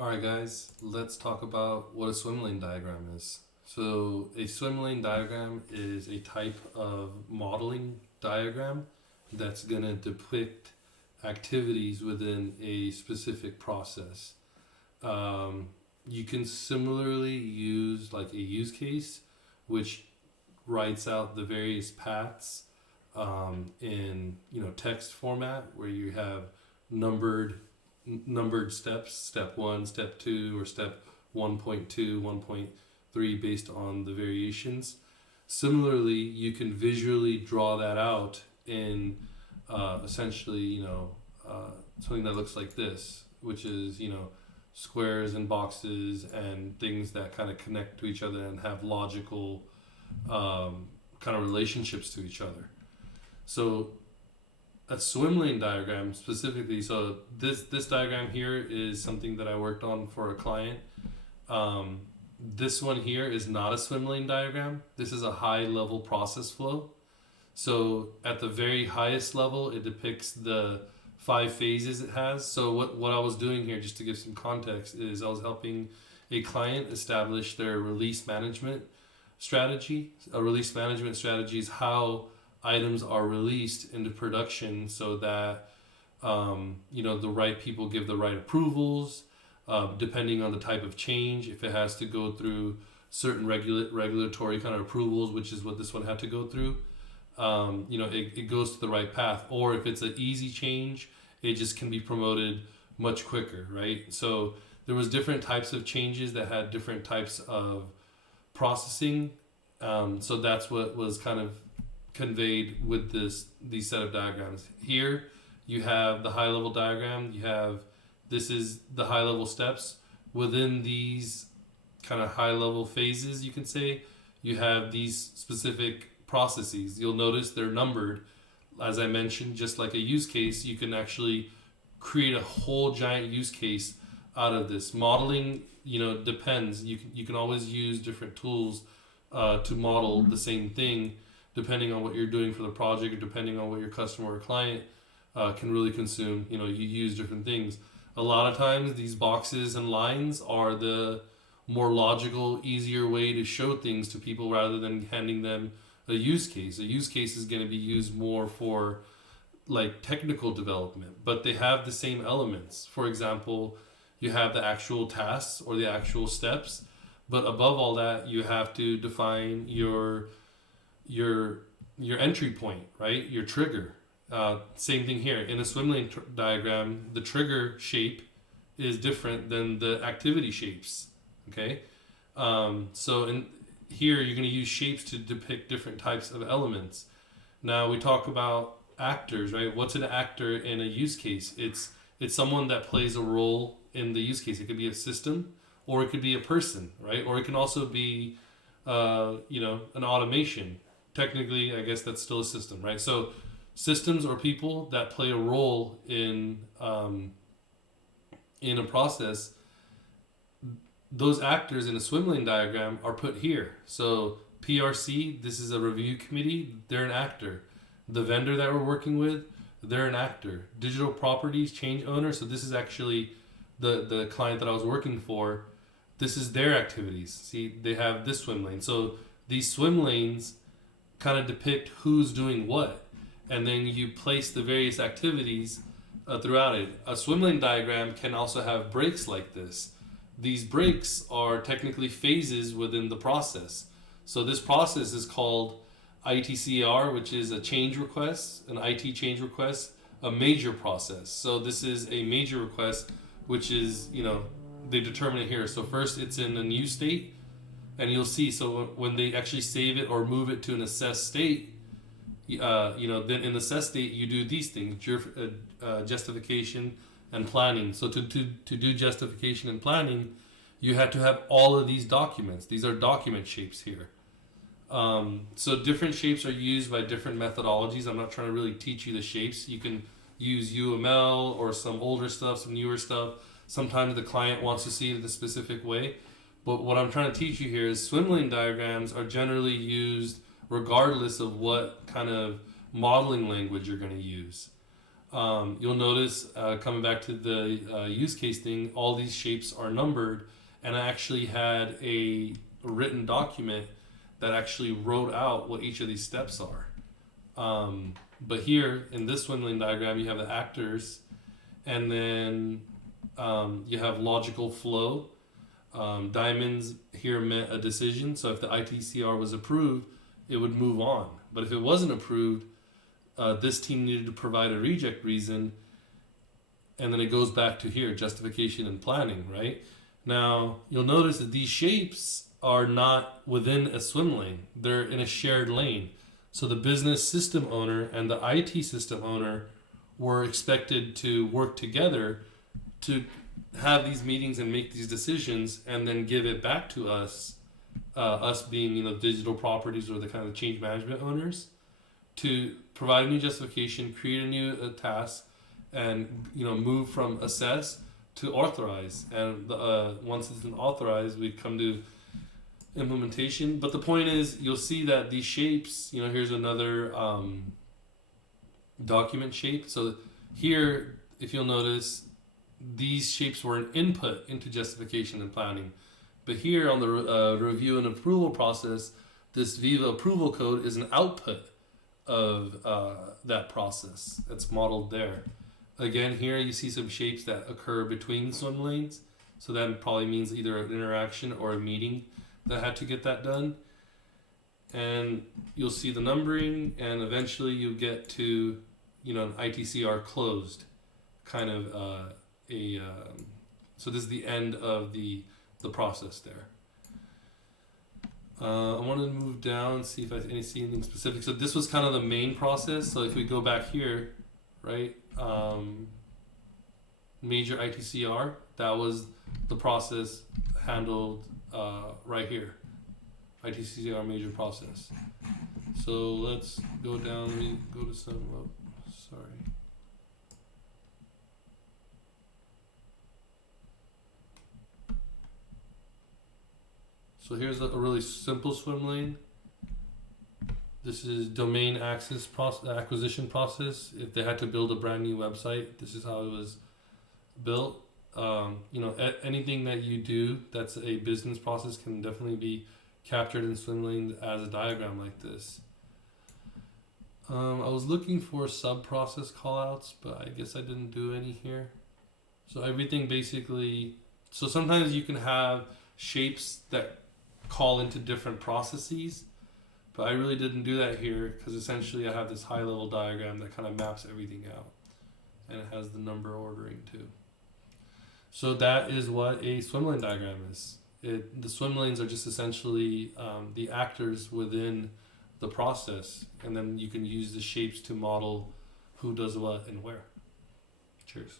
Alright guys, let's talk about what a swim lane diagram is. So a swim lane diagram is a type of modeling diagram that's going to depict activities within a specific process. You can similarly use like a use case, which writes out the various paths in text format where you have numbered numbered steps, step 1, step 2, or step 1.2, 1.3, based on the variations. Similarly, you can visually draw that out in essentially something that looks like this, which is squares and boxes and things that kind of connect to each other and have logical kind of relationships to each other. So a swim lane diagram specifically, so this diagram here is something that I worked on for a client. This one here is not a swim lane diagram. This is a high level process flow. So at the very highest level, it depicts the 5 phases it has. So what I was doing here, just to give some context, is I was helping a client establish their release management strategy. A release management strategy is how items are released into production so that the right people give the right approvals, depending on the type of change. If it has to go through certain regulatory kind of approvals, which is what this one had to go through, it goes to the right path. Or if it's an easy change, it just can be promoted much quicker, right? So there was different types of changes that had different types of processing. So that's what was kind of conveyed with these set of diagrams. Here you have the high level diagram. This is the high level steps. Within these kind of high level phases, you can say, you have these specific processes. You'll notice they're numbered. As I mentioned, just like a use case, you can actually create a whole giant use case out of this. Modeling, depends. You can always use different tools to model the same thing, depending on what you're doing for the project, or depending on what your customer or client can really consume. You use different things. A lot of times these boxes and lines are the more logical, easier way to show things to people rather than handing them a use case. A use case is going to be used more for like technical development, but they have the same elements. For example, you have the actual tasks or the actual steps, but above all that, you have to define your entry point, right? Your trigger. Same thing here. In a swim lane diagram, the trigger shape is different than the activity shapes. Okay, so in here you're going to use shapes to depict different types of elements. Now we talk about actors, right? What's an actor in a use case? It's someone that plays a role in the use case. It could be a system, or it could be a person, right? Or it can also be an automation. Technically, I guess that's still a system, right? So systems or people that play a role in a process, those actors in a swim lane diagram are put here. So PRC, this is a review committee, they're an actor. The vendor that we're working with, they're an actor. Digital properties, change owner, so this is actually the client that I was working for. This is their activities. See, they have this swim lane. So these swim lanes kind of depict who's doing what. And then you place the various activities throughout it. A swim lane diagram can also have breaks like this. These breaks are technically phases within the process. So this process is called ITCR, which is a change request, an IT change request, a major process. So this is a major request, which is, they determine it here. So first it's in a new state, and you'll see, so when they actually save it or move it to an assessed state, then in the assessed state, you do these things, justification and planning. So to do justification and planning, you had to have all of these documents. These are document shapes here. So different shapes are used by different methodologies. I'm not trying to really teach you the shapes. You can use UML or some older stuff, some newer stuff. Sometimes the client wants to see it the specific way. But what I'm trying to teach you here is swim lane diagrams are generally used regardless of what kind of modeling language you're going to use. You'll notice, coming back to the use case thing, all these shapes are numbered, and I actually had a written document that actually wrote out what each of these steps are. But here in this swim lane diagram, you have the actors, and then you have logical flow. Diamonds here meant a decision, so if the ITCR was approved, it would move on. But if it wasn't approved, this team needed to provide a reject reason, and then it goes back to here, justification and planning, right? Now, you'll notice that these shapes are not within a swim lane. They're in a shared lane. So the business system owner and the IT system owner were expected to work together to have these meetings and make these decisions and then give it back to us, us being, digital properties or the kind of change management owners, to provide a new justification, create a new task, and move from assess to authorize. And once it's been authorized, we come to implementation. But the point is, you'll see that these shapes, here's another document shape. So here, if you'll notice, these shapes were an input into justification and planning. But here on the review and approval process, this Viva approval code is an output of that process. It's modeled there. Again, here you see some shapes that occur between swim lanes. So that probably means either an interaction or a meeting that had to get that done. And you'll see the numbering, and eventually you get to, an ITCR closed, kind of so this is the end of the process there. I want to move down, see if I see anything specific. So this was kind of the main process. So if we go back here, right, major ITCR, that was the process handled right here. ITCR major process. So let's go down. Let me go to some. Oh, sorry. So here's a really simple swim lane. This is domain access acquisition process. If they had to build a brand new website, this is how it was built. Anything that you do that's a business process can definitely be captured in swim lane as a diagram like this. I was looking for sub-process callouts, but I guess I didn't do any here. So everything basically, so sometimes you can have shapes that call into different processes, but I really didn't do that here because essentially I have this high level diagram that kind of maps everything out, and it has the number ordering too. So that is what a swim lane diagram is. The swim lanes are just essentially the actors within the process, and then you can use the shapes to model who does what and where. Cheers.